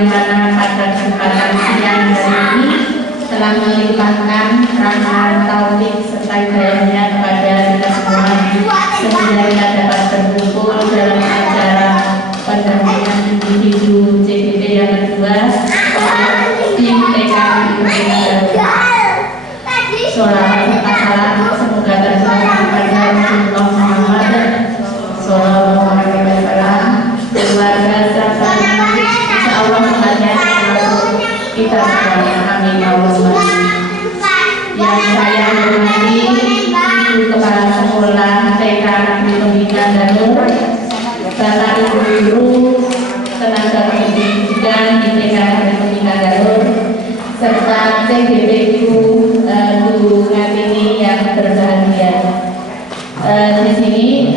yang mana pada kesempatan siang hari ini telah melimpahkan rahmat taufik serta hidayahnya kepada kita semua sehingga kita dapat berkumpul dalam acara pendampingan individu CDP yang kedua tim TKI Sholawat serta salam semoga tercurah kepada Rasulullah Muhammad Sallallahu Alaihi Wasallam, keluarga serta insyaallah semuanya kita semuanya, amin Allahumma. Yang saya hormati Ibu Kepala Sekolah TK Negeri Pembina Darul, Bapak Ibu Guru, tenaga pendidikan di TK Negeri Pembina Darul, serta CGP-ku guru Ngatini yang berbahagia. Di sini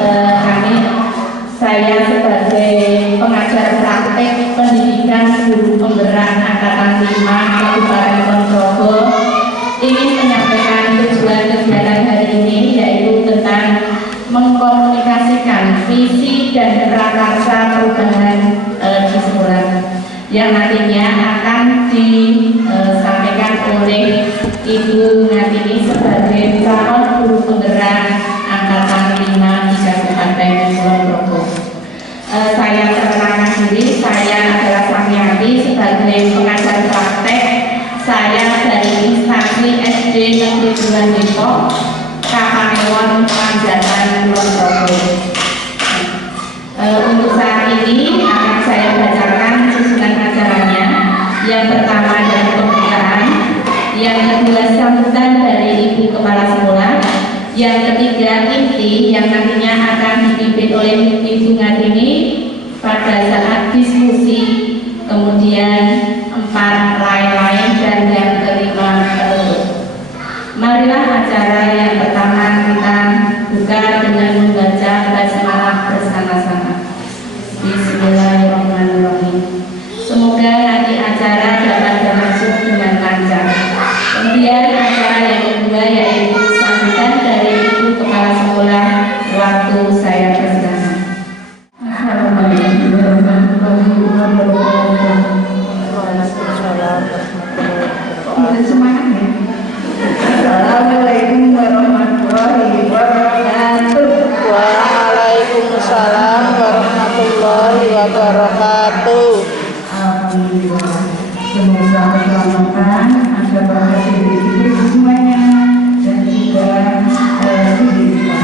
saya sebagai pengajar praktek pendidikan guru penggerak angkatan 5 Kabupaten Ponorogo ingin menyampaikan tujuan kegiatan hari ini, yaitu tentang mengkomunikasikan visi dan prakarsa perubahan di sekolah yang nantinya akan disampaikan oleh Ibu Ngatini sebagai calon guru penggerak angkatan 5 di Kabupaten Ponorogo. Saya perkenalkan diri, saya adalah Samiati sebagai pengajar praktek. Saya dari instansi SD Negeri 2 Depok, Kapanewon, Panjatan, Ponorogo. Untuk saat ini akan saya bacakan susunan acaranya. Yang pertama dari pembukaan, yang kedua sambutan dari Ibu Kepala Sekolah, yang ketiga inti yang nantinya akan dipimpin oleh Ibu Ngatini pada saat diskusi, kemudian 4 lain-lain, dan yang kelima penutup. Marilah acara yang pertama kita buka dengan membaca basmalah bersama-sama. Bismillahirrahmanirrahim. Semoga nanti acara dapat berlangsung dengan lancar. Kemudian acara yang kedua yaitu sambutan dari Ibu Kepala Sekolah. Waktu saya persilakan. Assalamualaikum warahmatullahi wabarakatuh. Semangat ya. Assalamualaikum warahmatullahi wabarakatuh. Waalaikumsalam warahmatullahi wabarakatuh. Alhamdulillah. Semoga keselamatan ada pada diri semuanya dan juga diri kita.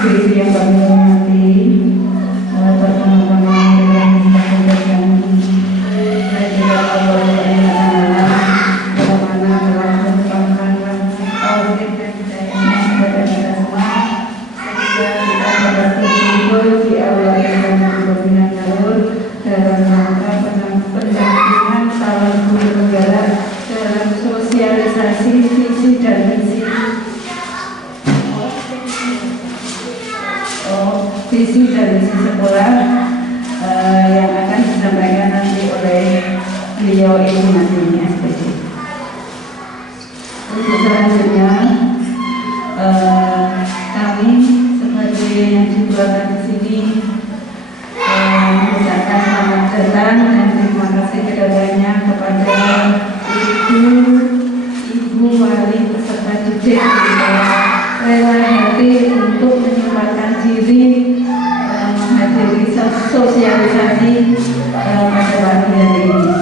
Diri yang kami hormati, pertemuan yang menyampaikan saya juga Allah bagaimana telah menyebabkan tauhid dan hidayahnya kepada kita semua sehingga kita dapat berkumpul di aula yang berbina jalur dalam rangka pendampingan calon guru penggerak dalam sosialisasi visi dan misi visi dan misi sekolah yang akan disampaikan nanti oleh beliau Ibu Ngatini SPD. Untuk selanjutnya kami sebagai yang dikeluarkan di sini mengucapkan selamat datang dan terima kasih kepadanya kepada Ibu Wali peserta didik rela hati untuk menyempatkan diri menghadiri sosialisasi pada pagi hari ini.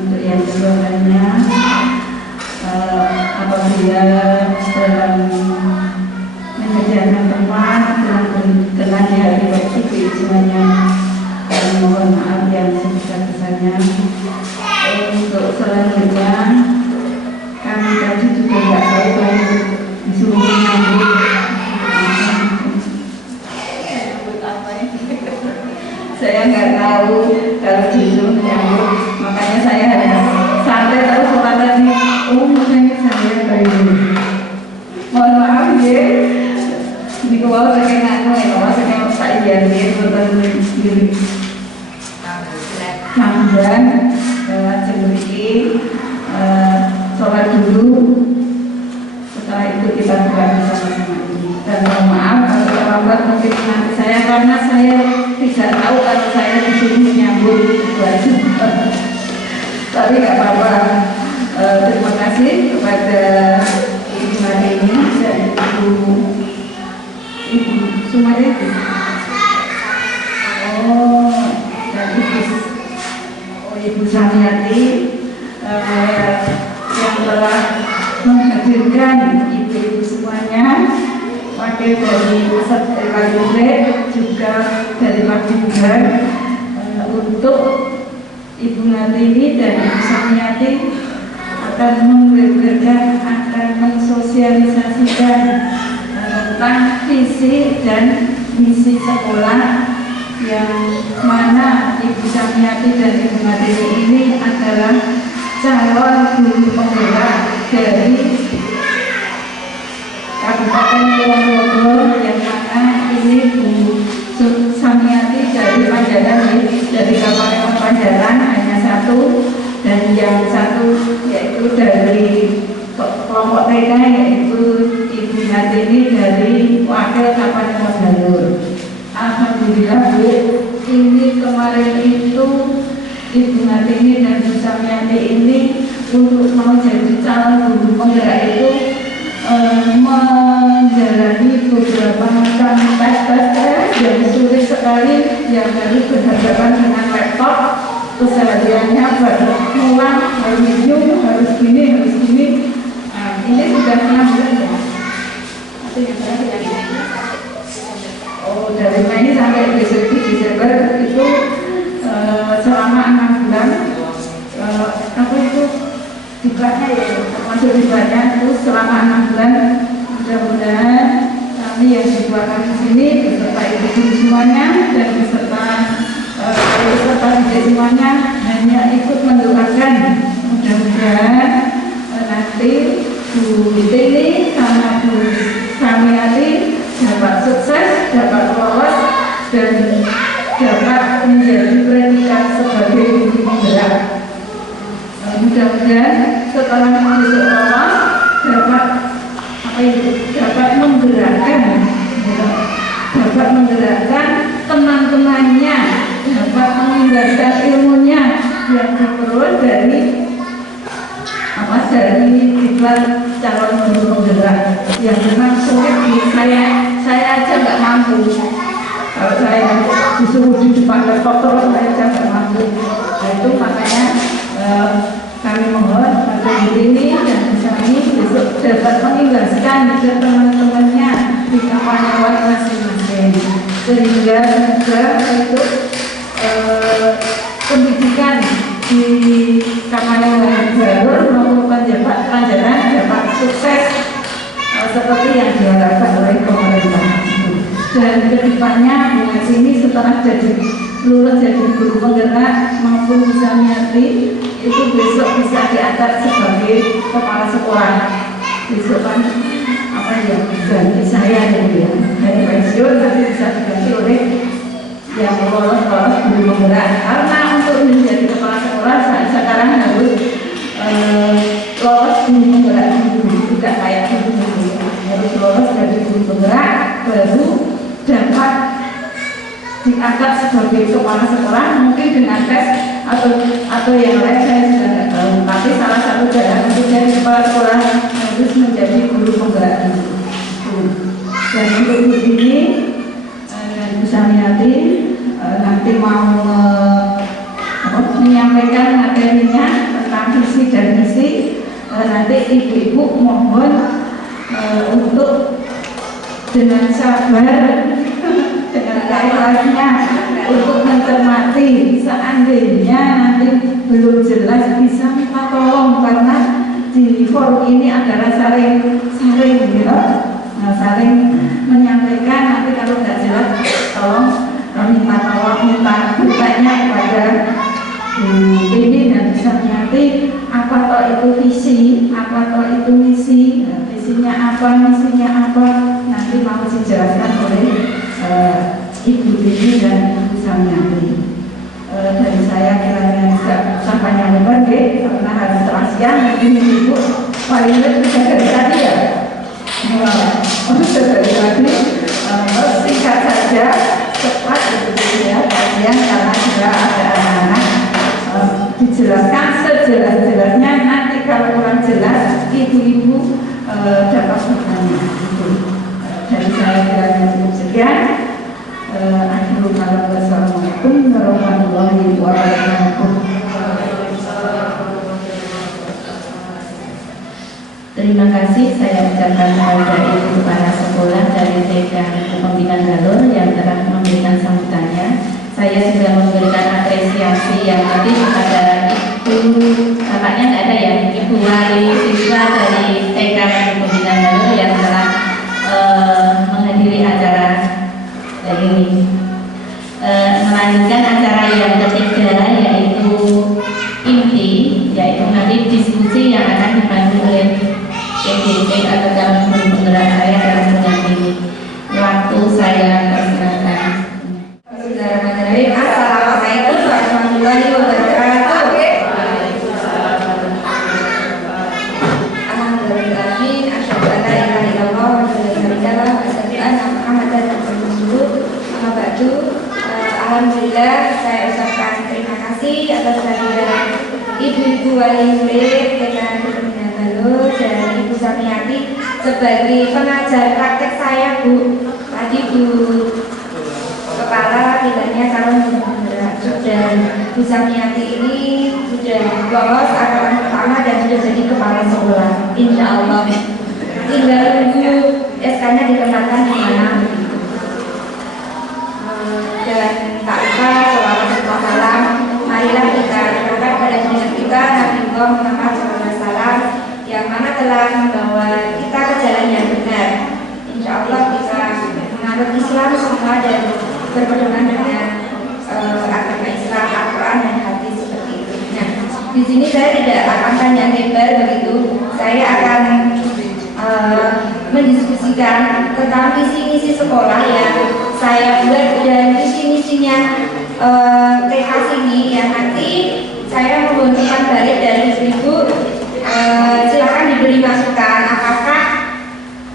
Untuk yang keduanya, apabila dalam menyediakan tempat telah dihadiri waktu keizannya, mohon maaf yang sebesar-besarnya. Untuk selanjutnya, kami tadi juga tidak tahu kalau disuruh menyambut saya nggak tahu kalau disuruh menyambut, makanya saya hanya santai terus tadi. Makanya saya baik. Mohon maaf ya, di bawah saya nganu ya, bawah saya tak iya dia bertemu sendiri. Kemudian memiliki sholat dulu, setelah itu kita buka bersama-sama ini. Dan mohon maaf kalau terlambat mungkin nanti saya, karena saya tidak tahu kalau saya disuruh menyambut baju. Tapi nggak apa-apa. Terima kasih kepada Ibu Marini dan Ibu Sumayati. Dan Ibu Samiati yang telah menghadirkan ibu-ibu semuanya, wakil dari pusat Pak juga dari Pak Gibran, untuk Ibu Marini dan Ibu Samiati akan memberikan, akan mensosialisasikan tentang visi dan misi sekolah, yang mana Ibu Samiati dan Ibu Marini ini adalah calon guru penggerak dari Kabupaten Kulon Progo, yang mana ini Bu Samiati dari Panjalan, dari Kabupaten Panjalan hanya satu, dan yang satu yaitu dari kelompok TK, yaitu Ibu Marini dari wakil Kabupaten Mojalur. Alhamdulillah Bu, ini kemarin itu Ibu Marini dan Bu Samiati ini untuk mau jadi calon guru penggerak itu menjalani beberapa macam tes yang sulit sekali, yang harus berhadapan dengan laptop, kesehariannya berulang, harus minum, harus gini, harus gini. Ini sudah 6 bulan ya? Dari Mei sampai Desember itu selama 6 bulan. Apa itu dibahnya ya, termasuk dibahnya itu selama 6 bulan. Mudah-mudahan kami yang dikeluarkan di sini beserta ibu semuanya dan beserta didik semuanya hanya ikut mendoakan, mudah-mudahan nanti Bu Tini sama Bu Samiati dapat sukses, dapat lolos, dan dapat menjadi predikat sebagai guru penggerak. Mudah-mudahan setelah besok lolos dapat menggerakkan teman-temannya, dapat mengembangkan ilmunya yang diperoleh dari iklan calon guru penggerak, yang memang sulit. Saya aja nggak mampu. Kalau saya disuruh di depan laptop terus, saya aja nggak mampu. Nah, itu makanya kami mohon pada ini dan misalnya besok dapat mengimbaskan ke teman-temannya di kampanye masing-masing, sehingga itu pendidikan di kampanye jalur maupun Panjalan dapat sukses seperti yang diharapkan oleh pemerintah. Dan kedepannya dengan sini setelah lulus jadi guru penggerak maupun bisa Samiati itu besok bisa diangkat sebagai kepala sekolah. Besok kan apa ya, ganti saya ya, dari pensiun nanti bisa diganti oleh yang lolos guru penggerak. Karena untuk menjadi kepala sekolah sekarang harus lolos guru penggerak dulu, tidak kayak guru, harus lolos dari guru penggerak baru dapat diangkat sebagai kepala sekolah, mungkin dengan tes atau yang lain saya sudah tidak tahu. Tapi salah satu jalan untuk jadi kepala sekolah harus menjadi guru penggerak dulu. Dan untuk ini Bu Samiati nanti mau menyampaikan materinya tentang visi dan misi. Nanti ibu-ibu mohon untuk dengan sabar, dengan keikhlasannya untuk mencermati. Seandainya nanti belum jelas bisa minta tolong, karena di forum ini adalah saling ya. Saling menyampaikan. Nanti kalau tidak jelas tolong minta tolong, minta bertanya kepada ini dan bisa mengerti apa toh itu visi, apa toh itu misi, visinya apa, misinya apa, nanti mau dijelaskan oleh Ibu Tini dan Ibu Samiati. Dari saya kiranya bisa sampainya lebar, karena harus terang siang, mungkin Ibu paling lebih bisa dari tadi ya. Sudah dari tadi, mengucapkan kepada Ibu Kepala Sekolah dari TK Pembinaan Galur yang telah memberikan sambutannya. Saya juga memberikan apresiasi yang lebih kepada Ibu, tampaknya nggak ada ya, Ibu Wali siswa dari TK Pembinaan Galur yang telah menghadiri acara ini. Melanjutkan acara yang ketiga yaitu inti, yaitu nanti diskusi yang akan dibantu oleh PDP atau dalam penggerak saya dalam mendampingi. Waktu saya persilakan. Bismillahirrahmanirrahim. Assalamualaikum warahmatullahi wabarakatuh. Alhamdulillahirrahmanirrahim. Asyhadu an la ilaha illallah wa asyhadu anna Muhammadan rasulullah. Amma ba'du. Alhamdulillah, saya ucapkan terima kasih atas kehadiran Ibu-ibu wali murid TK Pembinaan Galur dan Ibu Samiati sebagai pengajar praktek saya, Bu. Tadi Bu Kepala bilangnya calon penggerak, dan Bu Samiati ini sudah lolos angkatan pertama dan sudah jadi kepala sekolah. Insya Allah. Tinggal tunggu SK-nya ditempatkan di mana. Dan tak lupa selawat salam, marilah kita berdoa pada junjungan kita Nabi Muhammad SAW yang mana telah membawa kita ke jalan yang benar. Insya Allah kita menganut Islam semua dan berpedoman dengan agama Islam, Al-Quran dan hadis seperti itu. Nah, di sini saya tidak akan panjang lebar begitu. Saya akan mendiskusikan tentang visi misi sekolah yang saya buat dan visi misinya TK sini yang nanti saya membutuhkan balik dari ibu. Silakan diberi masukan apakah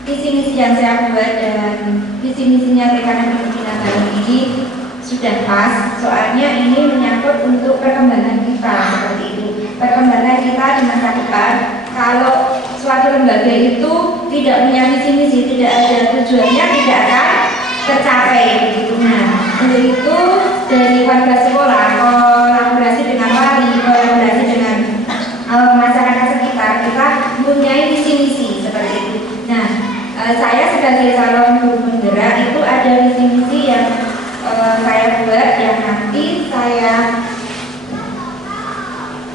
visi misi yang saya buat dan visi misinya TK Pembinaan Galur ini sudah pas. Soalnya ini menyangkut untuk perkembangan kita seperti itu. Perkembangan kita di masa depan. Kalau suatu lembaga itu tidak punya visi misi, tidak ada tujuannya, tidak akan tercapai begitu. Nah, untuk itu dari warga sekolah kolaborasi dengan wali, kolaborasi dengan masyarakat sekitar, kita mempunyai visi misi seperti itu. Nah, saya sebagai calon guru penggerak itu ada visi misi yang saya buat yang nanti saya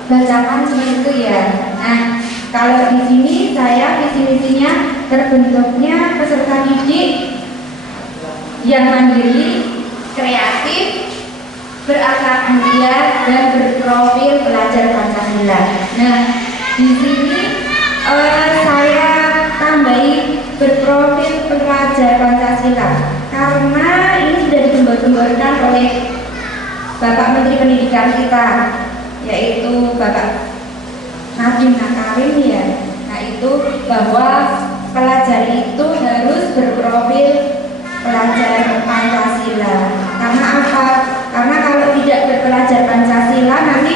bacakan seperti itu ya. Nah, kalau di sini saya visi misinya terbentuknya peserta didik yang mandiri, kreatif, berakhlak mulia dan berprofil pelajar Pancasila. Nah, di sini saya tambahi berprofil pelajar Pancasila karena ini sudah digembar-gemborkan oleh Bapak Menteri Pendidikan kita, yaitu Bapak Nadiem Makarim ya. Nah, itu bahwa pelajar itu harus berprofil pelajar Pancasila. Karena apa? Karena kalau tidak berpelajar Pancasila nanti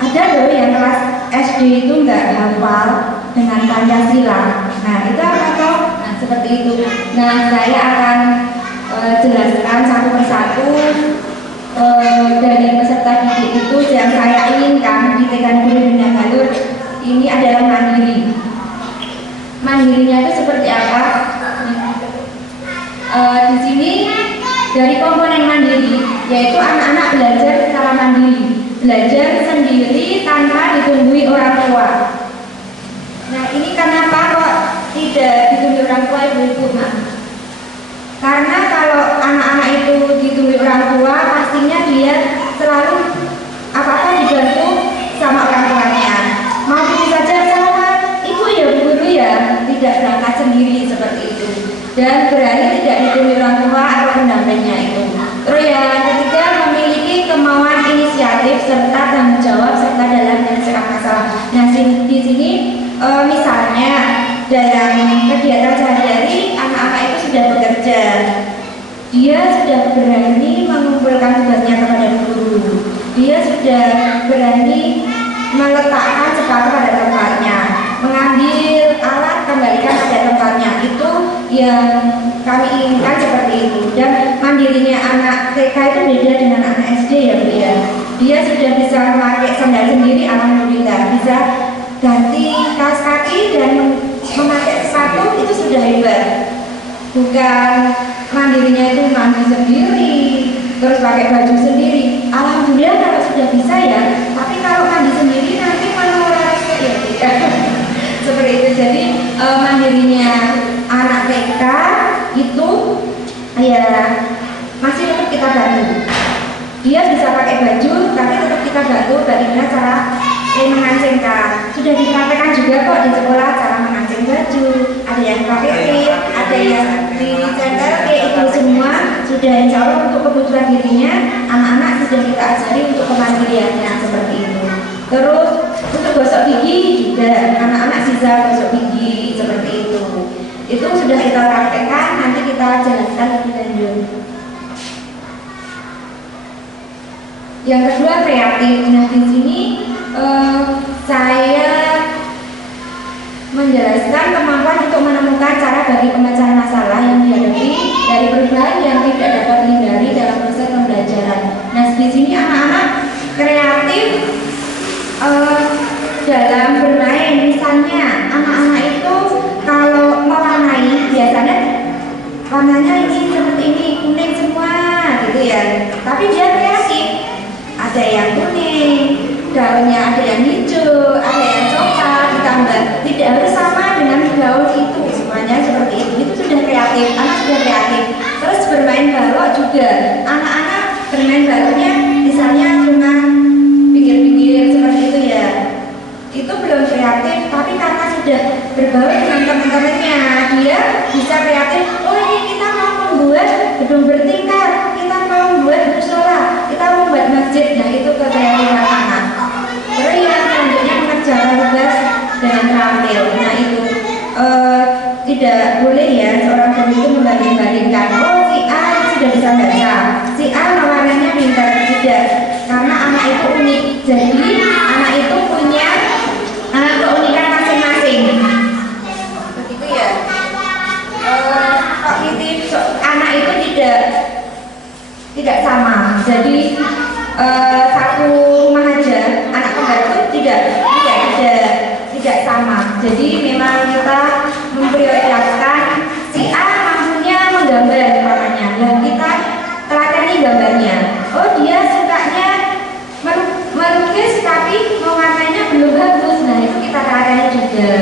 ada loh yang kelas SD itu nggak hafal dengan Pancasila. Nah, itu apa toh? Nah, seperti itu. Nah, saya akan jelaskan satu persatu dari peserta didik itu yang saya inginkan di TK Pembinaan Galur ini adalah mandiri. Mandirinya itu seperti apa? Di sini dari komponen mandiri yaitu anak-anak belajar secara mandiri, belajar sendiri tanpa ditunggui orang tua. Nah, ini kenapa kok tidak ditunggui orang tua, ibu-ibu? Karena kalau anak-anak itu ditunggui orang tua, pastinya dia selalu apa-apa dibantu sama orang tuanya. Mau pergi saja sama ibu ya, bu guru ya, tidak berangkat sendiri seperti itu. Dan berani tidak ditunggui orang tua atau pendampingnya itu. Terus yang ketiga, memiliki kemauan inisiatif serta tanggung jawab serta dalam menyelesaikan masalah. Nah, di sini misalnya dalam kegiatan sehari-hari anak-anak itu sudah bekerja, dia sudah berani mengumpulkan tugasnya kepada guru, dia sudah berani meletakkan sepatu pada tempatnya, mengambil alat kembalikan pada tempatnya. Itu yang kami inginkan seperti itu. Dan mandirinya anak TK itu beda dengan anak SD ya Bu ya. Dia sudah bisa memakai sandal sendiri, alhamdulillah, bisa ganti kaos kaki dan memakai sepatu itu sudah hebat. Bukan mandirinya itu mandi sendiri, terus pakai baju sendiri. Alhamdulillah kalau sudah bisa ya. Tapi kalau mandi sendiri nanti malah ya seperti itu. Jadi mandirinya anak TK itu ya masih tetap kita bantu. Dia bisa pakai baju, tapi tetap kita bantu bagaimana cara mengancingkan. Sudah dipraktekkan juga kok di sekolah cara mengancing baju. Ada yang pakai tip, ada yang dicender, itu semua sudah insya Allah untuk kebutuhan dirinya. Anak-anak sudah kita ajari untuk kemandiriannya seperti itu. Terus untuk gosok gigi juga anak-anak bisa gosok gigi seperti itu. Itu sudah kita praktekkan, nanti kita jelaskan lebih lanjut. Yang kedua kreatif. Nah di sini saya menjelaskan kemampuan untuk menemukan cara bagi pemecahan masalah yang dihadapi dari perubahan yang tidak dapat dihindari dalam proses pembelajaran. Nah di sini anak-anak kreatif dalam bermain. Misalnya anak-anak itu kalau mewarnai biasanya warnanya ini seperti ini, kuning semua gitu ya. Tapi dia kreatif. Ada yang kuning, daunnya ada yang hijau, ada yang coklat ditambah. Tidak harus sama dengan daun itu, semuanya seperti itu. Itu sudah kreatif, anak sudah kreatif. Terus bermain balok juga. Anak-anak bermain baloknya misalnya cuma pinggir-pinggir seperti itu ya. Itu belum kreatif, tapi karena sudah berbaur dengan teman-temannya, dia bisa kreatif. Oh ini kita mau membuat gedung bertingkat, kita mau membuat musola, kita mau membuat masjid. Nah itu kekreatifan anak. Terus yang selanjutnya mengerjakan tugas dengan terampil. Nah itu tidak boleh ya seorang guru itu membanding-bandingkan. Oh si A sudah bisa baca, si A warnanya pintar. Tidak, karena anak itu unik. Jadi anak itu punya keunikan masing-masing. Begitu ya. Kognitif anak itu tidak sama. Jadi satu rumah aja anak kembar itu tidak sama. Jadi memang kita memprioritaskan si A mampunya menggambar namanya. Dan kita teladani gambarnya. Oh dia sukanya melukis tapi mewarnainya belum bagus. Nah itu kita teladani juga.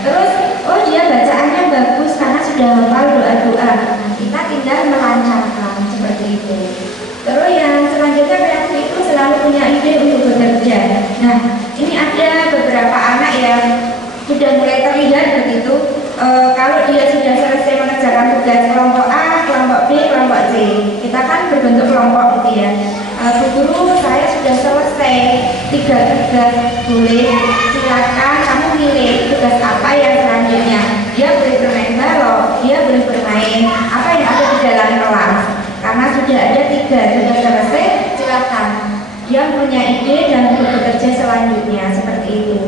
Terus oh dia bacaannya bagus karena sudah hafal doa-doa. Nah kita tinggal melancarkan seperti itu. Terus yang selanjutnya kreatif itu selalu punya ide untuk bekerja. Nah ini ada beberapa anak yang sudah mulai terlihat begitu. Kalau dia sudah selesai mengerjakan tugas kelompok A, kelompok B, kelompok C, kita kan berbentuk kelompok gitu ya. Bu guru saya sudah selesai 3 tugas, boleh silakan kamu pilih tugas apa yang selanjutnya. Dia boleh bermain balok, dia boleh bermain apa yang ada di dalam kelas. Karena sudah ada 3 tugas selesai, silakan. Dia punya ide dan bekerja selanjutnya seperti itu.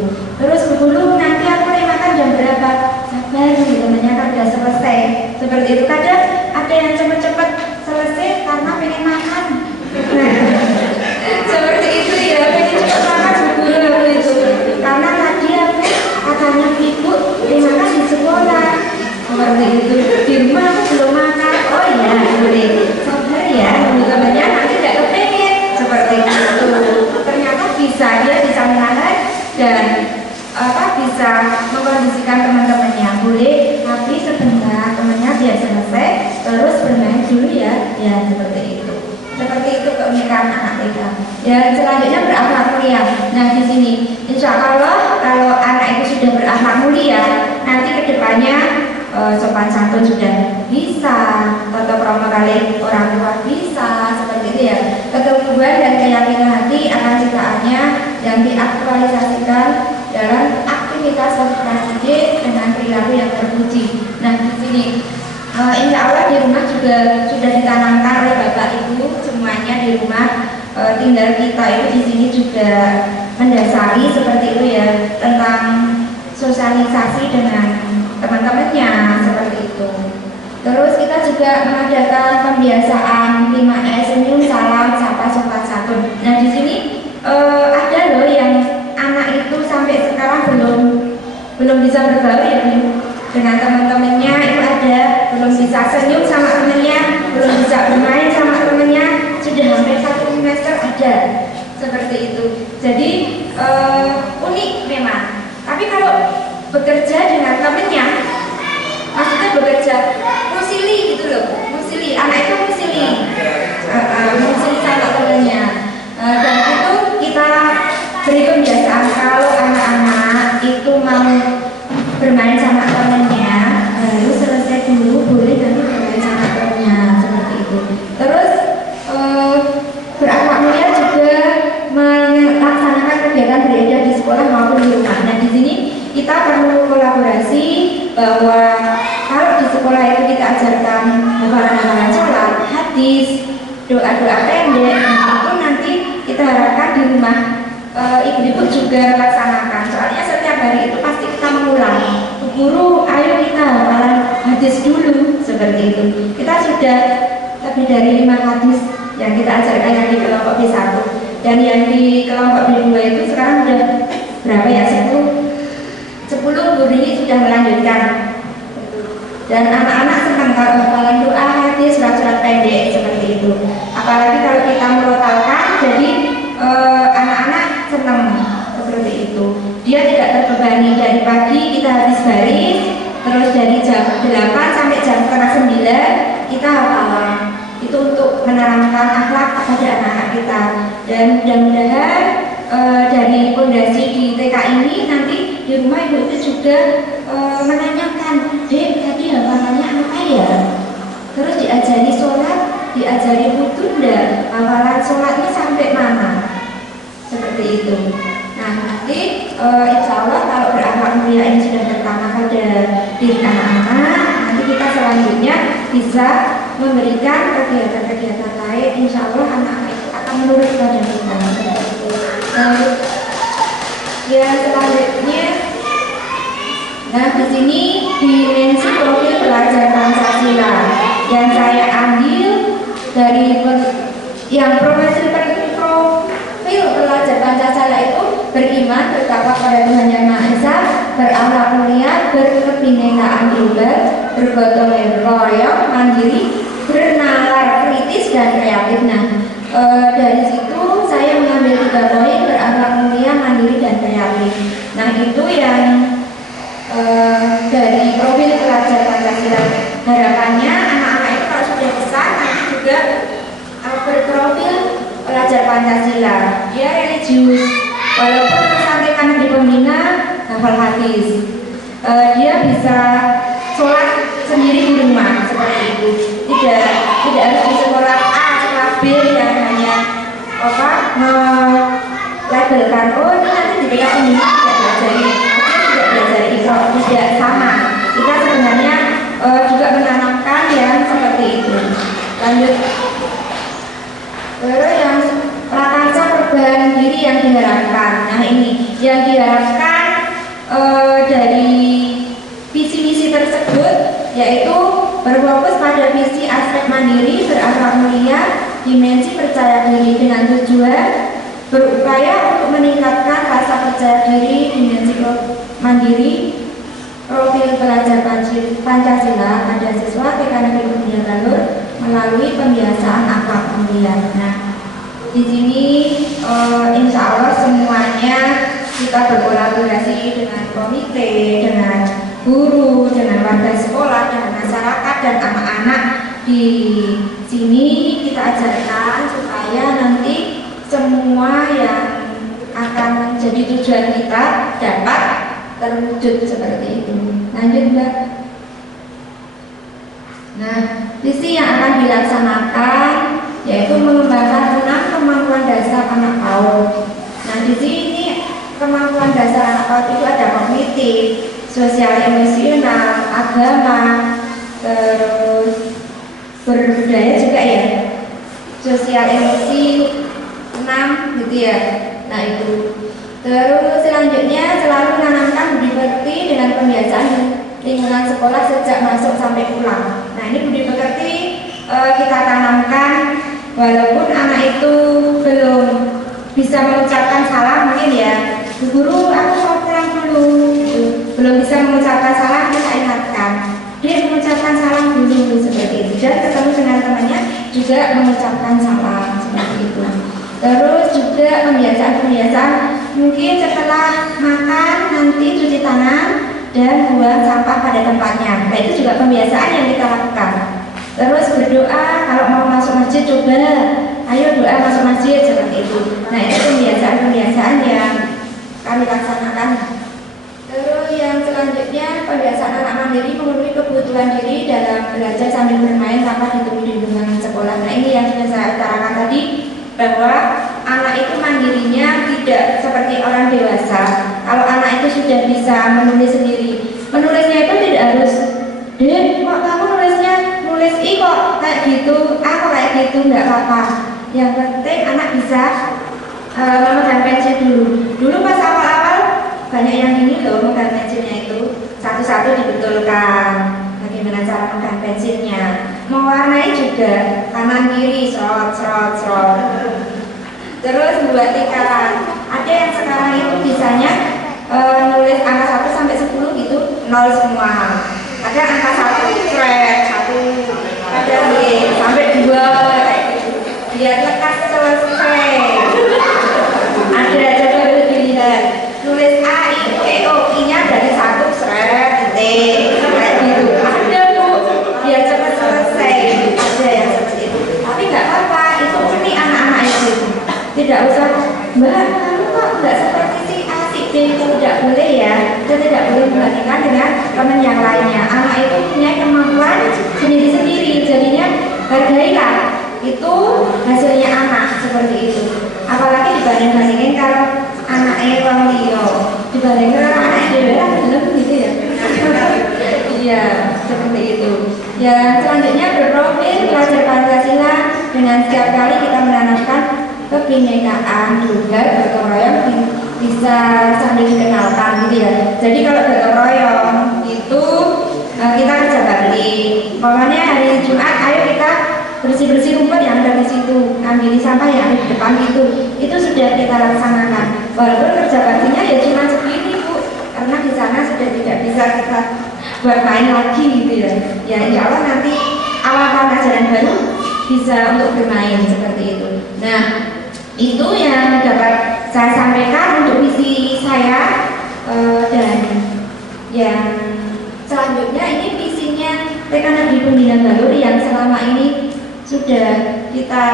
Terus bu guru nanti aku mulai makan jam berapa? Sabar, temannya kan sudah selesai. Seperti itu. Kadang ada yang cepet-cepet selesai karena pengen makan. Seperti itu ya, pengen cepat makan bu guru itu. Karena tadi aku katanya ibu makan di sekolah. Seperti itu. Di rumah aku belum makan. Oh iya, boleh. Sabar ya, temannya nanti tidak kepengen. Seperti itu. Ternyata bisa, dia bisa menahan dan bisa mengkondisikan teman-temannya. Boleh, tapi sebentar temannya biar selesai, terus bermain dulu ya. Ya seperti itu. Seperti itu keunikan anak TK. Dan selanjutnya berakhlak mulia. Nah di sini, insya Allah kalau anak itu sudah berakhlak mulia, nanti kedepannya sopan santun sudah bisa, tata krama kali orang tua bisa, seperti itu ya. Keteguhan dan keyakinan hati akan ciptaannya yang diaktualisasikan dalam aktivitas sosialisasi dengan perilaku yang terpuji. Nah di sini insya Allah di rumah juga sudah ditanamkan oleh bapak ibu semuanya di rumah. Tinggal kita itu di sini juga mendasari seperti itu ya, tentang sosialisasi dengan teman-temannya seperti itu. Terus kita juga mengadakan pembiasaan 5S, senyum, salam, sapa, sopan santun. Nah di sini ada loh yang anak itu sampai sekarang belum bisa berbaur ya Bu. bisa senyum sama temennya, belum bisa bermain sama temennya, sudah hampir 1 semester ada seperti itu. Jadi unik memang. Tapi kalau bekerja dengan temennya, maksudnya bekerja musili gitu loh, musili, anak itu musili, musili sama temennya. Dan itu kita beri pembiasaan kalau anak-anak itu mau bermain sama temennya harus selesai dulu, boleh nanti bermain sama temennya seperti itu. Terus berakhlak mulia juga melaksanakan kegiatan beribadah di sekolah maupun di rumah. Nah di sini kita perlu kolaborasi bahwa kalau di sekolah itu kita ajarkan hafalan-hafalan sholat, hadis, doa-doa pendek, itu nanti kita harapkan di rumah ibu-ibu juga laksanakan. Soalnya setiap hari itu pasti kita mengulang. Guru, ayo kita hafalan hadis dulu seperti itu. Kita sudah lebih dari 5 hadis yang kita ajarkan yang di kelompok B1 dan yang di kelompok B2 itu sekarang sudah berapa ya? 10 guru ini sudah melanjutkan. Dan anak-anak senang kalau hafalan doa, hadis, surat-surat pendek seperti itu. Apalagi kalau kita merotalkan, jadi anak-anak senang seperti itu. Dia tidak terbebani dari pagi kita habis baris, terus dari jam 8 sampai jam setengah 9 kita hafalan. Itu untuk menanamkan akhlak kepada anak-anak kita. Dan mudah-mudahan dari fondasi di TK ini nanti di rumah ibu itu juga menanyakan, Dek tadi hafalannya apa ya? Terus diajari sholat, diajari wudu enggak? Hafalan sholatnya sampai mana? Seperti itu. Nah nanti insya Allah kalau berakhlak mulia ini sudah tertanam pada diri anak-anak, nanti kita selanjutnya bisa memberikan kegiatan-kegiatan lain. Insya Allah anak-anak itu akan menurut pada kita. Ya selanjutnya, nah di sini dimensi profil pelajar Pancasila yang saya ambil dari yang profil pelajar Pancasila itu beriman, bertakwa pada Tuhan Yang Maha Esa, berakhlak mulia, berkebinekaan global, bergotong royong, mandiri, bernalar kritis dan kreatif. Nah dari situ saya mengambil 3 poin: berakhlak mulia, mandiri, dan kreatif. Nah itu yang dari profil pelajar Pancasila. Harapannya anak-anak itu kalau sudah besar nanti juga berprofil pelajar Pancasila. Dia religius, walaupun sampai kanan di pembina hafal hadis. Dia bisa sholat sendiri di rumah seperti itu. Tidak harus di sekolah A, sekolah B yang hanya labelkan, oh ini nanti di TK pembina tidak diajari, tidak diajari Islam, tidak sama. Kita sebenarnya juga menanamkan yang seperti itu. Lanjut. Terus yang prakarsa perubahan diri yang diharapkan. Nah ini yang diharapkan dari visi misi tersebut yaitu berfokus pada visi aspek mandiri, berakhlak mulia, dimensi percaya diri dengan tujuan berupaya untuk meningkatkan rasa percaya diri, dimensi mandiri, profil pelajar Pancasila pada siswa TK Negeri Kebumen Galur melalui pembiasaan akhlak mulia. Nah, di sini insya Allah semuanya kita berkolaborasi dengan komite, dengan guru, dengan warga sekolah, dengan masyarakat dan anak-anak di sini kita ajarkan supaya nanti semua yang akan menjadi tujuan kita dapat terwujud seperti itu. Lanjut Mbak. Nah, visi yang akan dilaksanakan yaitu mengembangkan 6 kemampuan dasar anak PAUD. Nah, di sini kemampuan dasar anak PAUD itu ada kognitif, sosial emosional, agama, terus berbudaya juga ya. Sosial emosi 6 gitu ya. Nah, itu. Terus selanjutnya selalu menanamkan budi pekerti dengan pembiasaan lingkungan sekolah sejak masuk sampai pulang. Nah ini budi pekerti kita tanamkan walaupun anak itu belum bisa mengucapkan salam mungkin ya, Bu Guru aku mau pulang dulu, belum bisa mengucapkan salam kita ingatkan dia mengucapkan salam dulu dulu seperti itu, dan ketemu dengan temannya juga mengucapkan salam seperti itu. Terus juga pembiasaan-pembiasaan mungkin setelah makan nanti cuci tangan dan buang sampah pada tempatnya. Nah, itu juga pembiasaan yang kita lakukan. Terus berdoa, kalau mau masuk masjid coba, ayo doa masuk masjid seperti itu. Nah, itu pembiasaan-pembiasaan yang kami laksanakan. Terus yang selanjutnya pembiasaan anak mandiri memenuhi kebutuhan diri dalam belajar sambil bermain tanpa ditunggu di lingkungan sekolah. Nah, ini yang sudah saya utarakan tadi, bahwa anak itu mandirinya tidak seperti orang dewasa. Kalau anak itu sudah bisa menulis sendiri, menulisnya itu tidak harus, Dek, kok kamu nulis I kok kayak gitu, aku kayak gitu, nggak apa-apa. Yang penting anak bisa memegang pensil dulu. Dulu pas awal-awal banyak yang gini loh, memegang pensilnya itu satu-satu dibetulkan bagaimana cara memegang pensilnya. Mewarnai juga kanan kiri, serot. Terus buat lingkaran. Ada yang sekarang itu bisanya nulis angka 1 sampai 10 gitu 0 semua. Ada angka 1 thread 1, ada sampai 2 kayak gitu. Biar lekas selesai. Ada coba dilihat. Nulis A, I, E, O, I-nya dari 1 thread T kayak gitu. Ada Bu, biar cepat selesai. Ada yang seperti itu. Tapi nggak apa-apa, itu seni anak-anak itu. Tidak usah, Mbak, kamu kok nggak seperti si A, si B, itu tidak boleh ya. Kita tidak boleh membandingkan dengan teman yang lainnya. Anak itu punya kemampuan sendiri-sendiri, jadinya hargailah itu hasilnya anak seperti itu. Apalagi dibanding-bandingin kalau anaknya orang Leo, dibandingkan kalau anak dewe lah belum gitu ya. Iya, seperti itu. Ya, selanjutnya berprofil belajar Pancasila dengan setiap kali kita menanamkan kebinekaan juga gotong royong bisa sambil dikenalkan gitu ya. Jadi kalau gotong royong itu kita kerja balik. Pokoknya hari Jumat ayo kita bersih-bersih rumput yang ada di situ, ambil sampah yang ada di depan itu sudah kita laksanakan. Walaupun kerja baktinya ya cuma segini Bu, karena di sana sudah tidak bisa kita buat main lagi gitu ya. Ya insya Allah nanti awal tahun ajaran baru bisa untuk bermain seperti itu. Nah, itu yang dapat saya sampaikan untuk visi saya, dan yang selanjutnya ini visinya TK Negeri Pembinaan Baluri yang selama ini sudah kita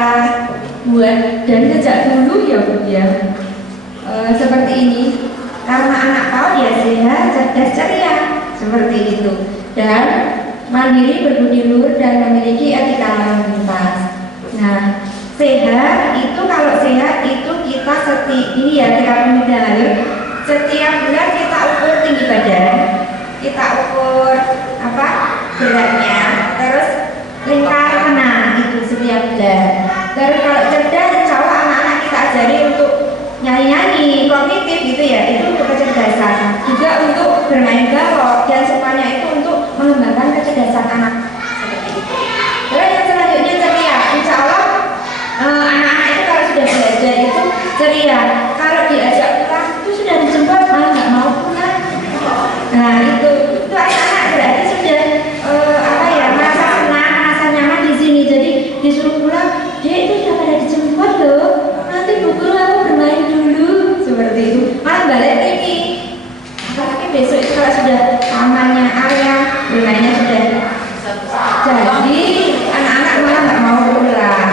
buat dan sejak dulu ya Bu ya, seperti ini. Karena anak PAUD ya sehat, cerdas, ceria seperti itu, dan mandiri, berbudi luhur dan memiliki etika lalu lintas. Nah, sehat itu, kalau sehat itu kita ini ya TK Pembinaan Baluri, setiap bulan kita ukur tinggi badan, kita ukur apa beratnya, terus lingkar kena itu setiap bulan. Terus kalau cerdas, insya Allah anak-anak kita ajari untuk nyanyi-nyanyi, kognitif gitu ya, itu untuk kecerdasan. Juga untuk bermain balok dan semuanya itu untuk mengembangkan kecerdasan anak. Terus yang selanjutnya ceria, insya Allah anak-anak itu kalau sudah belajar itu ceria. Kalau diajak pulang itu sudah dijemput malah nggak mau pulang. Nah itu anak-anak berarti sudah apa ya, merasa senang, merasa nyaman di sini. Jadi disuruh pulang, dia itu sudah pada dijemput loh. Nanti Bu Guru aku bermain dulu seperti itu. Malah balik lagi. Apalagi besok itu kalau sudah tamannya, area bermainnya sudah jadi, anak-anak malah nggak mau pulang.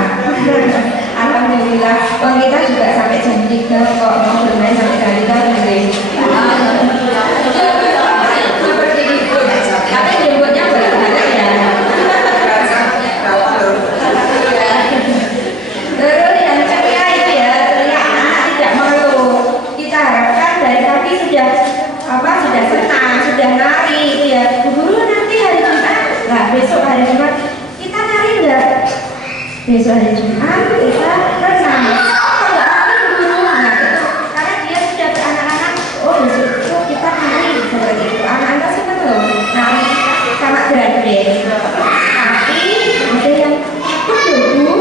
Alhamdulillah, kita juga sampai jam 3 kok mau bermain sampai jam 3 seperti itu. Tapi jemputnya bolak-balik ya. Terus yang ceria itu ya, ceria anak-anak tidak mengeluh. Kita harapkan dari tadi sudah senang, sudah nari itu ya. Bu Guru nanti hari Jumat, nah besok hari Jumat kita nari enggak? Besok hari Jumat kita renang. Enggak nari Bu Guru, nah itu karena dia sudah beranak-anak. Oh besok itu kita nari seperti itu. Anak-anak senang loh nari sama grandek. Tapi ada yang takut loh Bu.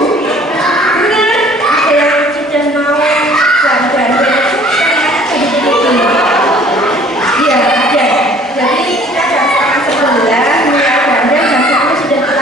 Benar, ada yang sudah mau grandek itu kadang-kadang jadi begitu. Iya, ada. Jadi kita jam 10:30 mulai grandek, jam 10 sudah kita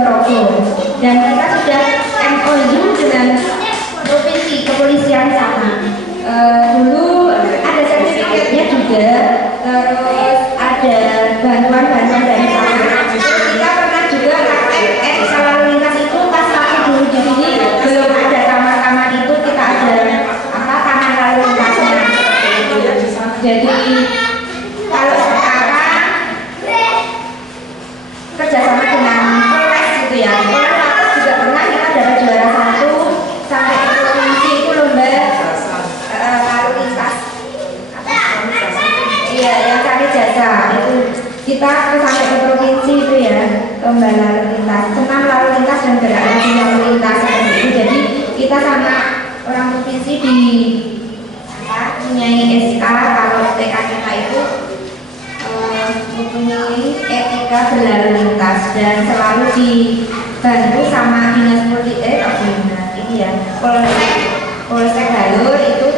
Ponorogo. Dan kita sudah MOU dengan provinsi kepolisian sama. Dulu ada sertifikatnya juga, terus ada bantuan-bantuan dari sana. Kita pernah juga praktek etika lalu lintas itu pas waktu dulu di sini belum ada kamar-kamar itu, kita ada taman lalu lintasnya. Jadi kalau sekarang kerjasama dengan Polres gitu ya, Polres juga pernah kita dapat juara 1 sampai ke provinsi itu lomba lalu lintas. Iya, yang cari jasa itu kita sampai ke provinsi itu ya, lomba lalu lintas, senam lalu lintas dan gerakan lalu lintas seperti itu. Jadi kita sama orang provinsi di mempunyai SK kalau TK kita itu mempunyai etika berlalu lintas dan selalu dibantu sama dinas ini ya Polsek Galur itu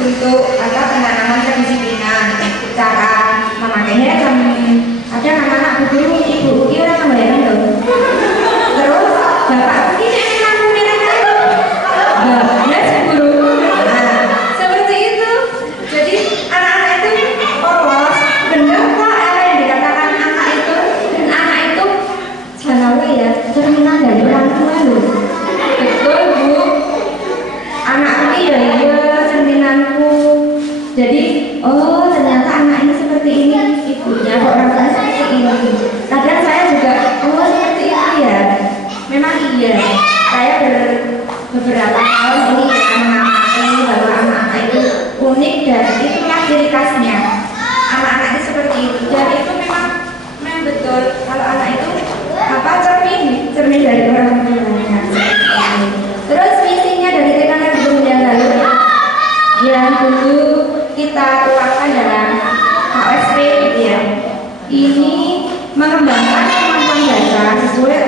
untuk penanaman kedisiplinan, cara memakai helm. Ada anak-anak guru, ibu orang membayarkan loh. Terus bapak ini lampu merah kan? Guru. Seperti itu. Jadi anak-anak itu polos, benar kok apa yang dikatakan anak itu. Dan anak itu jangan ya, cerminan dari orang tua loh. Betul Bu. Anakku ya cerminanku. Jadi ternyata anak ini seperti ini, ibunya kok orang seperti ini. Kadang saya juga seperti itu ya. Memang iya. Saya beberapa tahun ini mengamati bahwa anak-anak itu unik dan itulah ciri khasnya. Anak-anak itu seperti itu. Jadi itu memang betul kalau anak itu cermin dari orang tuanya. Terus misinya dari TKN Gunung Lalu yang dulu kita tuangkan dalam KSP gitu ya. Ini mengembangkan kemampuan bahasa sesuai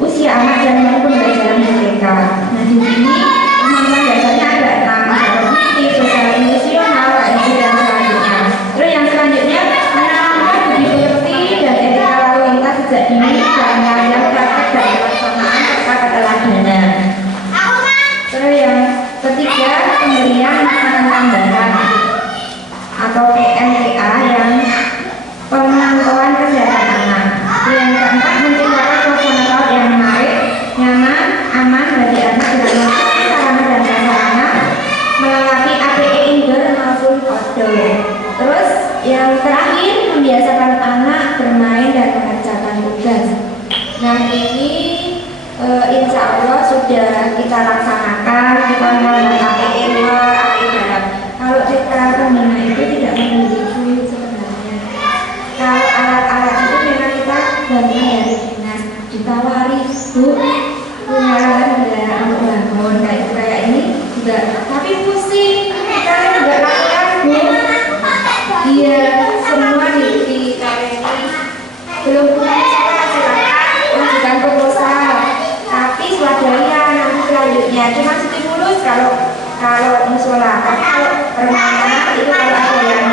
usia anak dan pembelajaran mereka. Nah di sini kemampuan dasarnya ada 6, seperti sosial emosional, dan selanjutnya. Terus yang selanjutnya menanamkan budi pekerti dan etika lalu lintas sejak dini dan yang praktek dan pelaksanaan serta keteladanan. Terus yang ketiga pemberian makanan tambahan atau PMTA yang pemantauan kesehatan anak. Yang keempat menciptakan suasana yang menarik, nyaman, aman bagi anak dengan melengkapi sarana dan prasarana, melengkapi APE indoor maupun outdoor. Terus yang terakhir membiasakan anak bermain dan mengerjakan tugas. Nah ini insya Allah sudah kita laksanakan, kita melakukan APE luar, APE dalam. Kalau kita pembina itu tidak memiliki sebenarnya. Kalau alat-alat itu memang kita bantu dari dinas, ditawari Bu, punya kendaraan untuk bangun kayak ini juga, tapi pusing. Kita juga lakukan Bu. Iya, semua di belum punya sekolah silakan ajukan proposal. Tapi swadaya nanti selanjutnya cuma stimulus kalau musola. Tapi kalau permainan itu kalau ada yang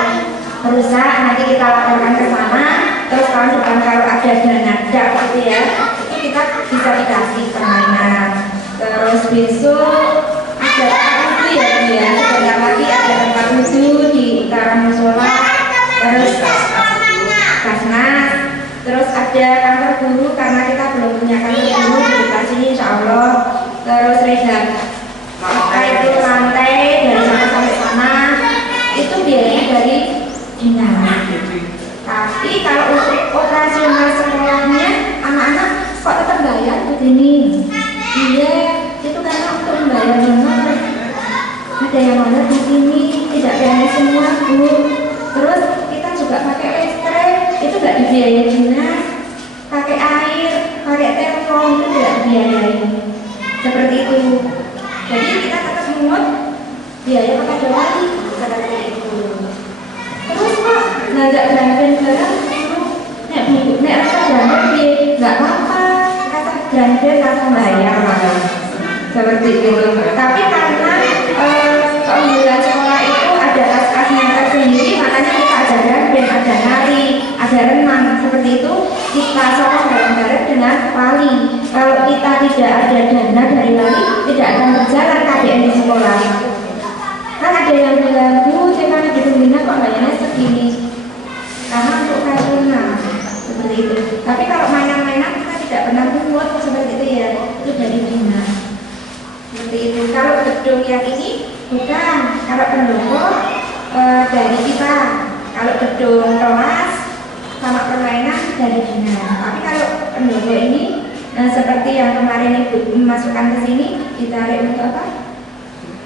rusak nanti kita laporkan ke sana. Terus tahun depan kalau ada dana gitu ya, itu kita bisa dikasih permainan. Terus besok ada tempat ya dia, sebentar lagi ada tempat wudhu di utara musola. Terus Basnas. Terus ada kantor guru karena kita belum punya kantor guru di lokasi ini insya Allah. Terus reda itu lantai dari sana sampai sana itu biayanya dari dinas. Tapi kalau untuk operasional sekolahnya anak-anak kok tetap bayar begini. Iya, itu karena untuk membayar honor. Ada yang honor di sini tidak bayar semua Bu. Terus kita juga pakai listrik itu nggak dibiayai dinas, pakai air, pakai telepon itu tidak dibiayai. Seperti itu. Jadi kita tetap mungut biaya kepada wali seperti itu. Terus Pak, nggak granten barang, nek rasa granten nggak apa-apa, kata granten langsung bayar lah. Seperti itu. Tapi karena keunggulan sekolah itu ada kas-kasnya tersendiri, makanya kita ada granten, ada nari, ada renang seperti itu. Kita sokong bareng-bareng dengan wali tidak ada dana dari Wali, tidak akan berjalan KBM di sekolah. Kan ada yang bilang, Bu, jangan di pembina kok bayarnya segini, karena untuk operasional seperti itu. Tapi kalau mainan-mainan kita tidak pernah membuat seperti itu ya, itu dari bina seperti itu. Kalau gedung yang ini bukan, kalau pendopo dari kita, kalau gedung kelas sama permainan dari bina. Tapi kalau pendopo ini seperti yang kemarin Ibu masukkan ke sini, ditarik untuk apa?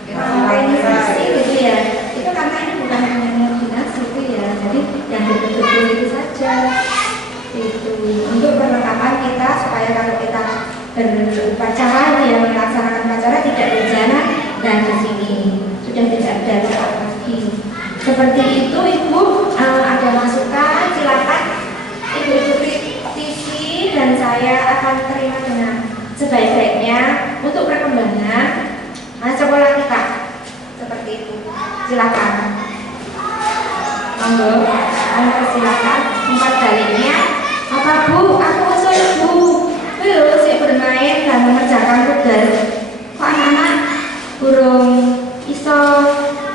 Organisasi gitu ya. Itu karena ini bukan hanya dinas gitu ya. Jadi yang betul-betul itu saja. Itu untuk perlengkapan kita supaya kalau kita berupacara ya melaksanakan upacara tidak berjalan dan di sini sudah tidak ada tempat lagi. Seperti itu Ibu, ada masukan silakan Ibu kritisi dan saya akan terima dengan sebaik-baiknya untuk perkembangan sekolah kita. Seperti itu. Silakan. Monggo, silakan. Tempat baliknya apa Bu? Aku usul Bu. Belum sih bermain dan mengerjakan tugas. Kok anak-anak burung iso?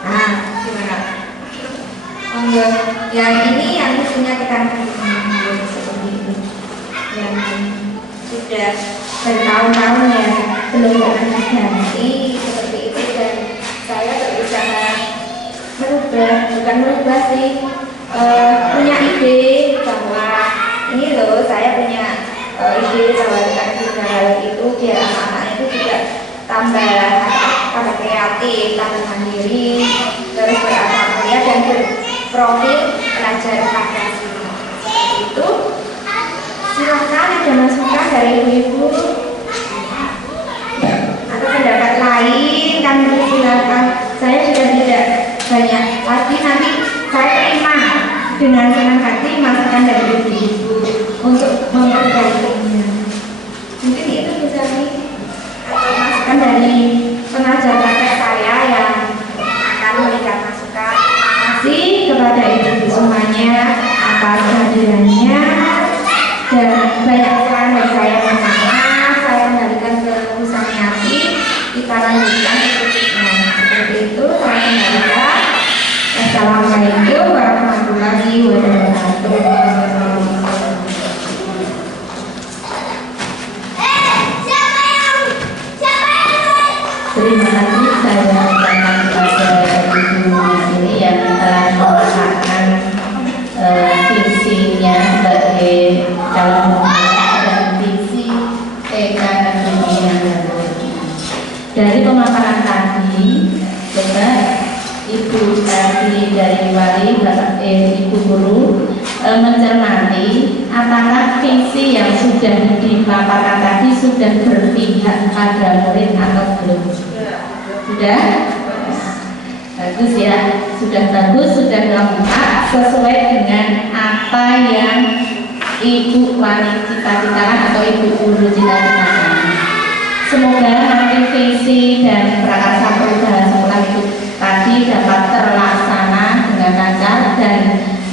Nah, gimana? Monggo. Yang ini yang mestinya kita seperti itu. Yang sudah bertahun-tahun ya belum pernah diganti seperti itu, dan saya berusaha bukan merubah sih, punya ide bahwa ini loh saya punya ide bahwa dengan hal itu biar anak-anak itu juga tambah kreatif, tambah mandiri, terus berakhlak mulia dan berprofil pelajar akademisi. Seperti itu. Silakan ada masukan dari ibu-ibu atau pendapat lain, kan silakan. Saya sudah tidak banyak lagi, nanti saya terima dengan senang hati masukan dari ibu-ibu untuk memperbaikinya. Mungkin itu bisa nih, atau masukan dari pengajar praktek saya yang akan memberikan masukan. Terima kasih kepada ibu-ibu semuanya atas kehadirannya. Dan banyak sekali dari saya minta maaf, saya kembalikan ke Bu Samiati, kita lanjutkan berikutnya. Seperti itu, saya kembalikan. Assalamualaikum warahmatullahi wabarakatuh. Terima kasih saya ucapkan kepada Ibu ini yang telah melaksanakan visinya sebagai calon pemerintah dan visi TK Negeri yang baru. Dari pemaparan tadi, coba Ibu tadi dari Wali, Ibu Guru mencermati apakah visi yang sudah dipaparkan tadi sudah berpihak pada murid atau belum? Sudah? Bagus ya, sudah bagus, sudah lengkap sesuai dengan apa yang Ibu Wali cita-citakan atau Ibu Guru cita-citakan. Semoga nanti visi dan prakarsa perubahan sekolah itu tadi dapat terlaksana dengan lancar dan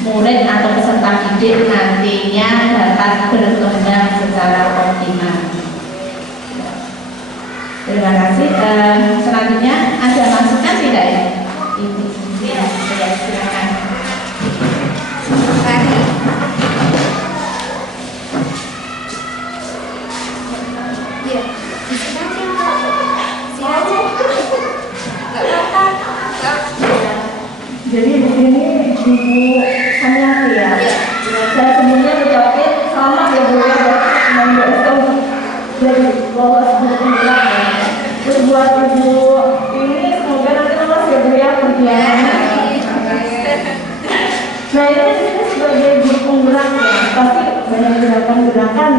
murid atau peserta didik nantinya dapat berkembang secara optimal. Terima kasih. Selanjutnya ada masukan tidak ya? Ibu, ya, silakan. Jadi begini Ibu Samiati ya. Saya sebelumnya ucapin selamat ya Bu ya, jadi lolos berpengalaman ya. Terus buat Ibu ini semoga nanti lolos ya Bu ya perjuangannya. Nah ini sebagai guru penggerak ya, pasti banyak gerakan-gerakan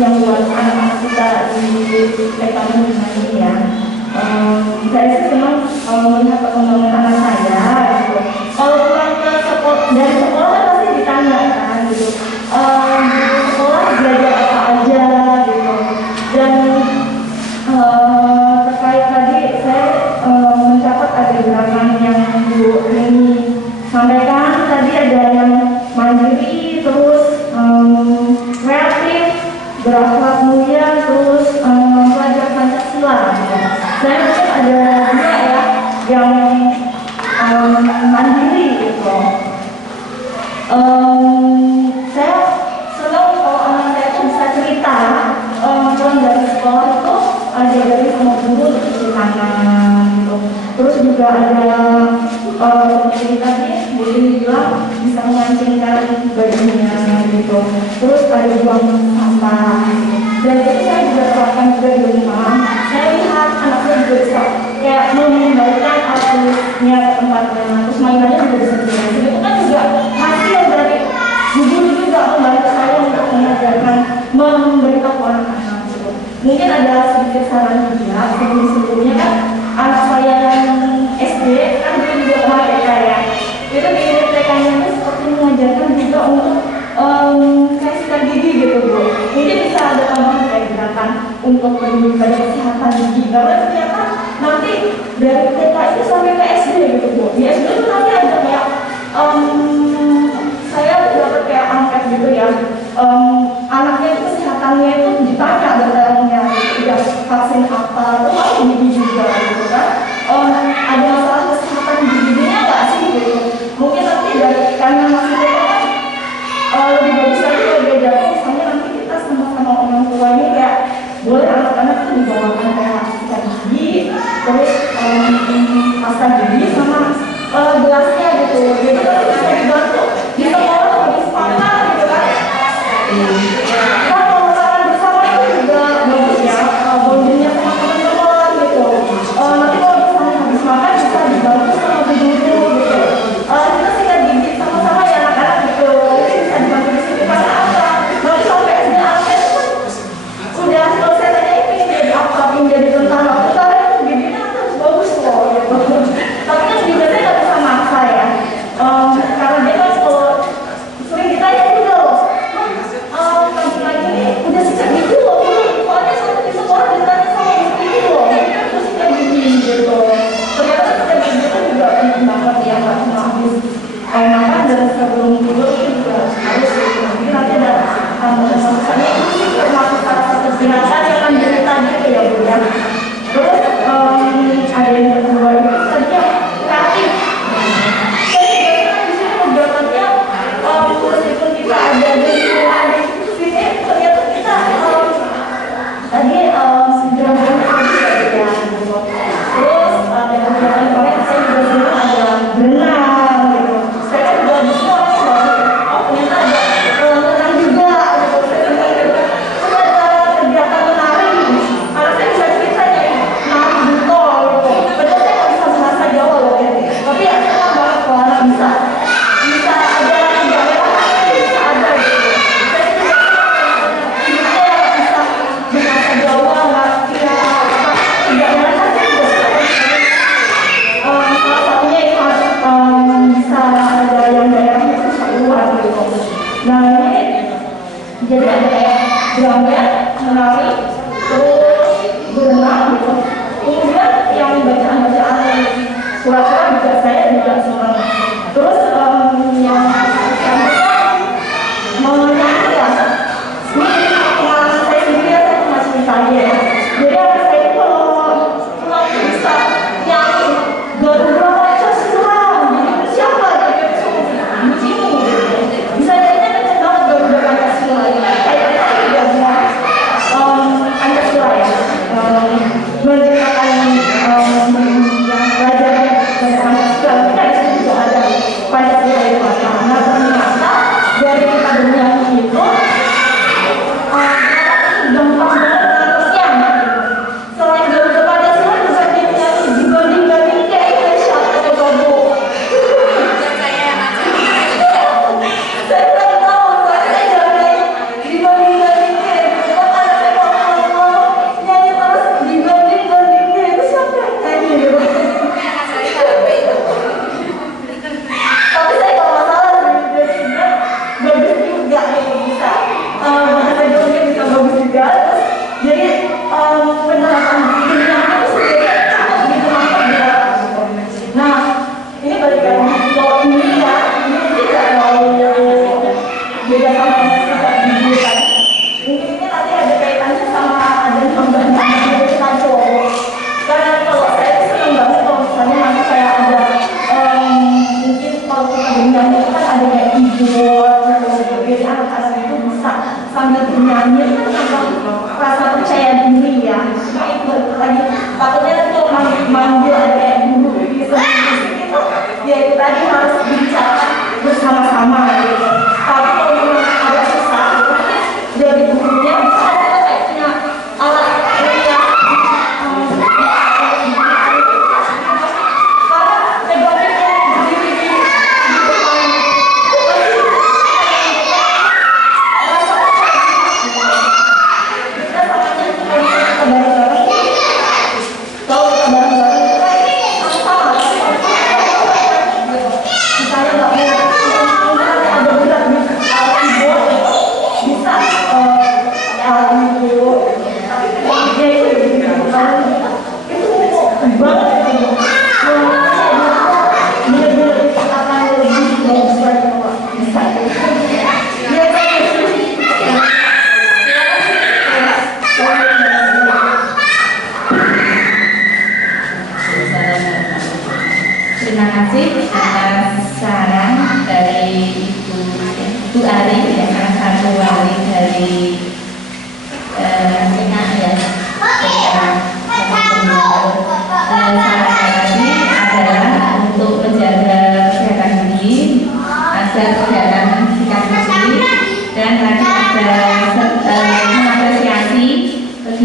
yang buat anak-anak kita di TK ini ya. Saya sih senang melihat perkembangan anak saya gitu. Kalau pulang ke sekolah, dari sekolah kan pasti ditanya kan gitu, sekolah belajar apa aja gitu. Dan terkait tadi saya mencatat ada gerakan yang Bu ini sampaikan tadi, ada yang mandiri, terus kreatif, berakhlak mulia, terus makanan gitu. Terus juga ada seperti tadi Budi bilang bisa mengancingkan bajunya gitu. Terus ada buang sampah. Dan itu saya juga terapkan juga di rumah. Saya lihat anaknya juga bisa kayak mengembalikan alatnya ke tempatnya, terus mainannya juga bisa diganti. Itu kan juga hasil dari guru juga membantu saya untuk mengajarkan, memberitahu anak-anak gitu. Mungkin ada sedikit saran juga sebelumnya kan anak saya yang SD kan dia juga kemarin TK ya. Itu di TK-nya itu seperti mengajarkan juga untuk kayak sikat gigi gitu Bu. Mungkin bisa ada tambahan kayak gerakan untuk peduli pada kesehatan gigi. Karena ternyata nanti dari TK itu sampai ke SD gitu Bu. Di SD itu nanti ada kayak saya dapat kayak angket gitu ya. Anaknya itu kesehatannya itu ditanya detailnya, udah vaksin apa, tuh mau gigi juga gitu kan. Ada masalah kesehatan giginya nggak sih gitu. Mungkin nanti dari karena masih TK lebih bagus lagi kalau diajarkan misalnya nanti kita sama-sama orang tua ini kayak boleh anak-anak itu dibawakan kayak sikat gigi, terus pasta gigi sama gelasnya gitu. Jadi kalau bisa dibantu di sekolah lebih sepakat gitu kan. Kita kalau makan bersama itu juga bagus ya, bondingnya sama teman-teman gitu. Nanti kalau misalnya habis makan bisa dibantu sama guru gitu. Kita sikat gigi sama-sama ya anak-anak gitu. Bisa dibantu di situ karena apa? Nanti sampai SD anaknya itu kan udah selesai tanya ini jadi apa, jadi tentara itu giginya harus bagus loh gitu. Tapi kan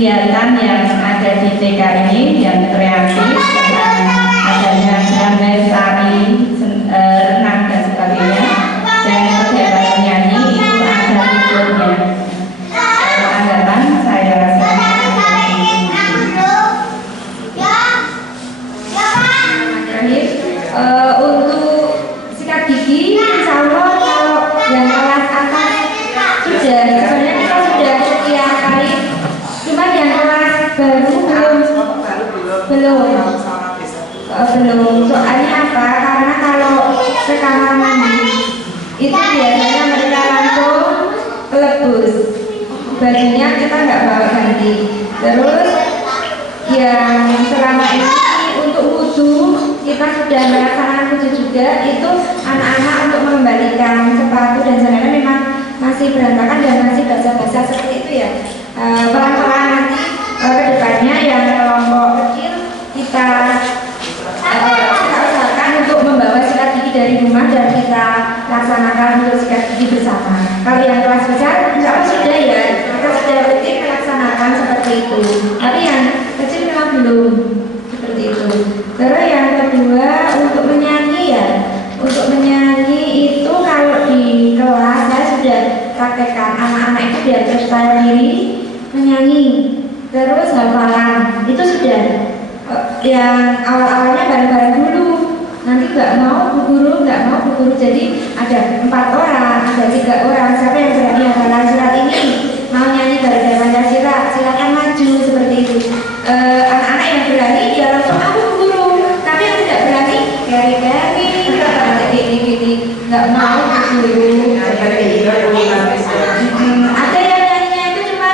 kegiatan yang ada di TK ini yang kreatif dengan adanya gambar, tari, renang dan sebagainya, dan kegiatan menyanyi itu ada liburnya. Kalau anggapan saya rasa terakhir untuk sikat gigi, insya Allah kalau yang kelas atas sudah, sebenarnya kita sudah sekian kali, cuma yang kelas baru belum. Soalnya apa? Karena kalau ke kamar mandi itu biasanya mereka langsung kelebus, bajunya kita nggak bawa ganti. Terus yang selama ini untuk wudhu kita sudah melaksanakan wudhu juga, itu anak-anak untuk mengembalikan sepatu dan celana memang masih berantakan dan masih basah-basah seperti itu ya. Pelan-pelan nanti ke depannya yang kelompok kecil kita usahakan untuk membawa sikat gigi dari rumah dan kita laksanakan untuk sikat gigi bersama. Kalau yang kelas besar insya Allah sudah ya, kita sudah rutin melaksanakan seperti itu. Tapi yang kecil memang belum seperti itu. Terus yang kedua untuk menyanyi ya, untuk menyanyi itu kalau di kelas saya sudah praktekkan anak-anak itu diajar style diri menyanyi, terus hafalan itu sudah. Yang awal-awalnya bareng-bareng dulu, nanti nggak mau bu guru, jadi ada 4 orang, ada 3 orang, siapa yang berani hafalan surat ini mau nyanyi bareng Pancasila silakan maju seperti itu. Anak-anak yang berani dia langsung aku bu guru, tapi yang tidak berani keri-keri gini nggak mau bu guru seperti itu. Ada yang nyanyinya itu cuma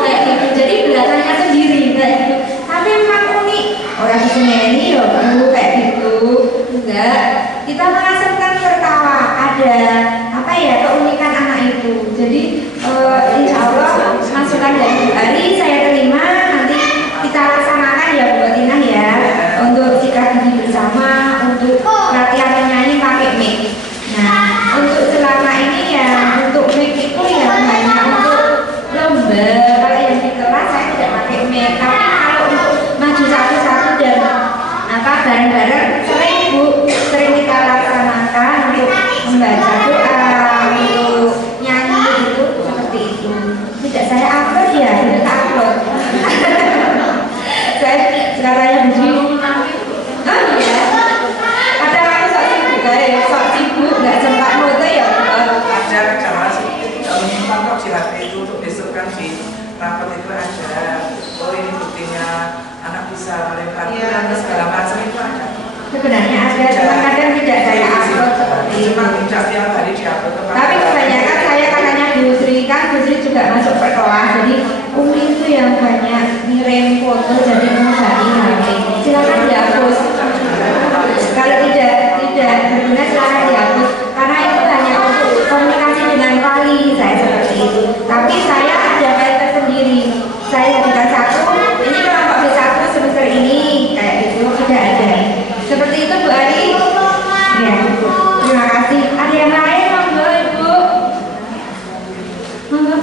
kayak gitu, jadi belajarnya sendiri kayak gitu. Tapi memang unik, orang di sini ya bu kayak gitu. Enggak, kita menghasilkan tertawa, ada apa ya keunikan anak itu. Jadi insya Allah masukan dari Bu Ari saya terima, nanti kita laksanakan ya Bu Atinah ya, untuk sikat gigi bersama, untuk latihan menyanyi pakai mic. Nah untuk selama ini ya untuk mic itu ya hanya untuk lomba. Kalau yang di kelas saya tidak pakai mic, tapi kalau untuk maju satu-satu dan apa bareng-bareng sering kita laksanakan untuk membaca doa, untuk nyanyi itu seperti itu. Tidak saya upload ya, tidak upload. Saya katanya begini. Oh iya. Kadang aku sok sibuk, nggak sempat foto ya. Ada cara sih, kalau tangkap silat itu untuk besok kan di rapat itu ada. Oh ini buktinya anak bisa melempar dan segala macam itu ada. Sebenarnya ada, cuma kadang tidak saya upload seperti itu. Tidak tiap hari diupload. Tapi kebanyakan saya katanya Bu Sri, kan Bu Sri juga masuk sekolah, jadi Umi itu yang banyak ngirim foto jadi membagi HP. Silakan dihapus. Kalau tidak berguna silakan dihapus, karena itu hanya untuk komunikasi dengan wali saya seperti itu. Tapi saya ada file tersendiri. Saya jadikan satu. Ini kelompok B1 semester ini kayak gitu tidak ada. Seperti itu Bu Ari. Ya. Terima kasih. Ada yang lain monggo Ibu. Monggo.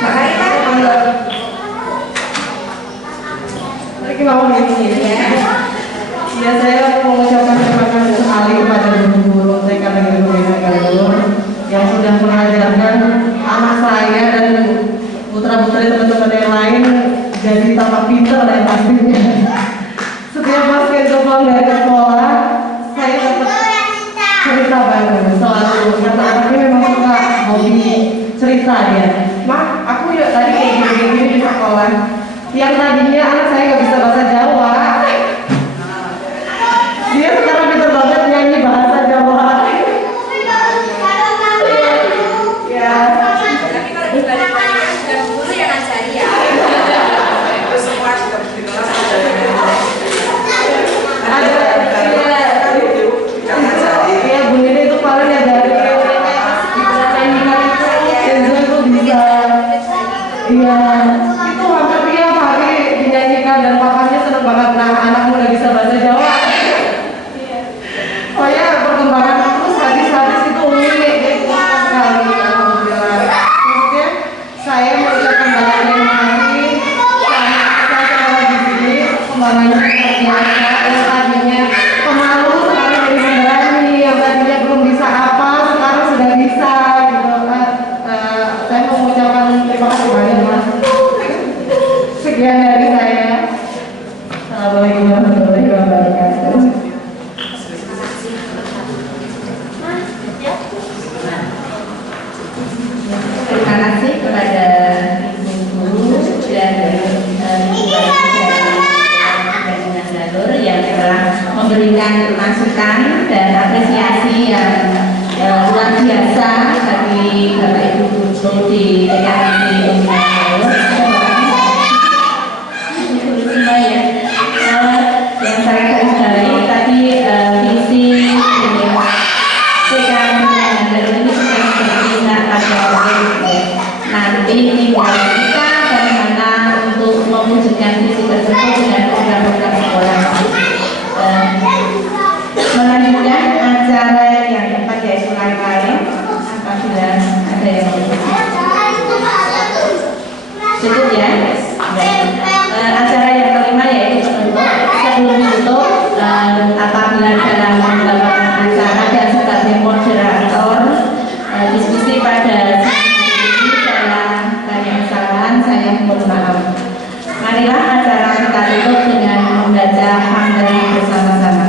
Mbak Karita monggo. Lagi mau ini Ya. ya, saya mau mengucapkan terima kasih sekali kepada guru-guru TK Negeri Pembina Galur yang sudah mengajarkan anak saya dan putra-putri teman-teman yang lain jadi tambah pintar ya pastinya. Setiap pas pulang dari sekolah, saya dapat cerita baru selalu. Karena anaknya memang suka hobi cerita dia. Mak, aku yuk tadi kayak gini-gini di sekolah. Yang tadinya anak saya nggak bisa bahasa Jawa, dia sekarang pintar banget nyanyi bahasa Jawa. Ya. Tapi kalau dibalik-baliknya sudah guru yang ngajari ya. Itu semua sudah di kelas Iya, Bu Nini itu paling ya dari Kenzo itu bisa. Iya, itu hampir tiap hari dinyanyikan dan papanya seneng banget. Nah, anakmu udah bisa bahasa Jawa. Pokoknya perkembangan terus hadis-hadis itu unik sekali. Terima kasih kepada Ibu Guru dan Ibu dari Jalur yang telah memberikan masukan dan apresiasi yang luar biasa bagi Bapak Ibu Guru di TKP Jalur. Semua ya, yang saya garis bawahi tadi visi TKP Jalur ini sudah berpindah pada nanti tinggal kita bagaimana untuk mewujudkan visi tersebut dengan program-program sekolah. Melanjutkan acara yang keempat yaitu lain-lain apabila ada yang cukup ya. Acara yang kelima yaitu penutup. Sebelum ditutup, apabila dalam pembawakan acara dan sebagai moderator diskusi pada saya mohon maaf. Marilah acara kita tutup dengan membaca hamdalah bersama-sama.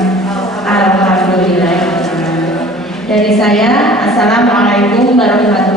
Alhamdulillah. Dari saya, Assalamualaikum warahmatullahi wabarakatuh.